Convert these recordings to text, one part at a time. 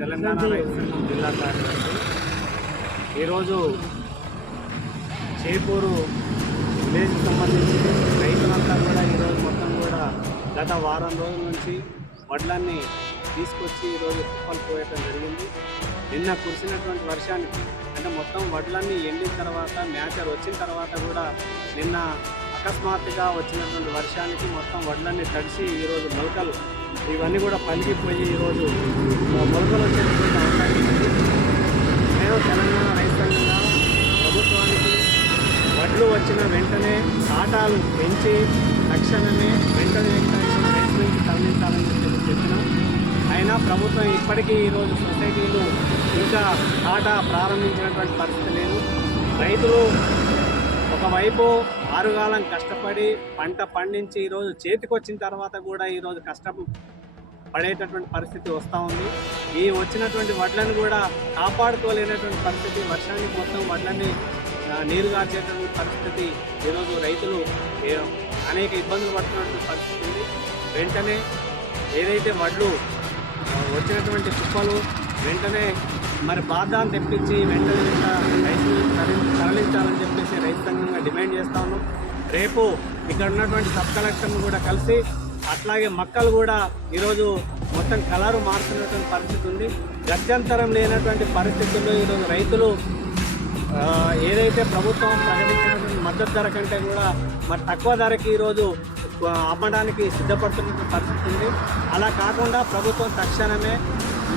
తెలంగాణ రైతు సంఘం జిల్లా కార్యదర్శి. ఈరోజు చేపూరు విలేజ్కి సంబంధించి రైతులంతా కూడా ఈరోజు మొత్తం కూడా గత వారం రోజుల నుంచి వడ్లన్నీ తీసుకొచ్చి ఈరోజు కుప్పలు పోయటం జరిగింది. నిన్న కురిసినటువంటి వర్షానికి అంటే మొత్తం వడ్లన్నీ ఎండిన తర్వాత మ్యాచర్ వచ్చిన తర్వాత కూడా నిన్న అకస్మాత్తుగా వచ్చినటువంటి వర్షానికి మొత్తం వడ్లన్నీ తడిసి ఈరోజు మొలకలు ఇవన్నీ కూడా పలిగిపోయి ఈరోజు మొలకలు వచ్చేటువంటి అవకాశం ఉంది. నేను తెలంగాణ రైతు సంఘంగా ప్రభుత్వానికి వడ్లు వచ్చిన వెంటనే కాటాలు పెంచి తక్షణమే వెంటనే రైతు నుంచి తరలించాలని చెప్పినాం. అయినా ప్రభుత్వం ఇప్పటికీ ఈరోజు సొసైటీలు ఇంకా కాటా ప్రారంభించినటువంటి పరిస్థితి లేదు. రైతులు ఒకవైపు ఆరుగాలం కష్టపడి పంట పండించి ఈరోజు చేతికొచ్చిన తర్వాత కూడా ఈరోజు పడేటటువంటి పరిస్థితి వస్తూ ఉంది. ఈ వచ్చినటువంటి వడ్లను కూడా కాపాడుకోలేనటువంటి పరిస్థితి, వర్షానికి మొత్తం వడ్లని నీరు గార్చేటటువంటి పరిస్థితి ఈరోజు రైతులు అనేక ఇబ్బందులు పడుతున్నటువంటి పరిస్థితి ఉంది. వెంటనే ఏదైతే వడ్లు వచ్చినటువంటి కుప్పలు వెంటనే మరి బాధాన్ని తెప్పించి వెంటనే రైతులు తరలించాలని చెప్పేసి రైతు సంఘంగా డిమాండ్ చేస్తా ఉన్నాం. రేపు ఇక్కడ ఉన్నటువంటి సబ్ కలెక్టర్ను కూడా కలిసి అట్లాగే మక్కలు కూడా ఈరోజు మొత్తం కలరు మారుతున్నటువంటి పరిస్థితి ఉంది. గత్యంతరం లేనటువంటి పరిస్థితుల్లో ఈరోజు రైతులు ఏదైతే ప్రభుత్వం ప్రకటించినటువంటి మద్దతు ధర కంటే కూడా మరి తక్కువ ధరకి ఈరోజు అమ్మడానికి సిద్ధపడుతున్నటువంటి పరిస్థితి ఉంది. అలా కాకుండా ప్రభుత్వం తక్షణమే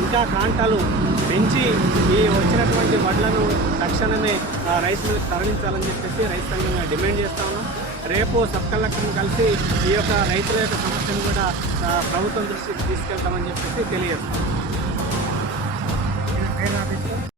ఇంకా కాంటాలు పెంచి ఈ వచ్చినటువంటి వడ్లను తక్షణమే రైస్ మిల్కి తరలించాలని చెప్పేసి రైతు సంఘంగా డిమాండ్ చేస్తా ఉన్నాం. రేపు సబ్ కలెక్టర్ని కలిసి ఈ యొక్క రైతుల యొక్క సమస్యను కూడా ప్రభుత్వం దృష్టికి తీసుకెళ్తామని చెప్పేసి తెలియజేస్తాం.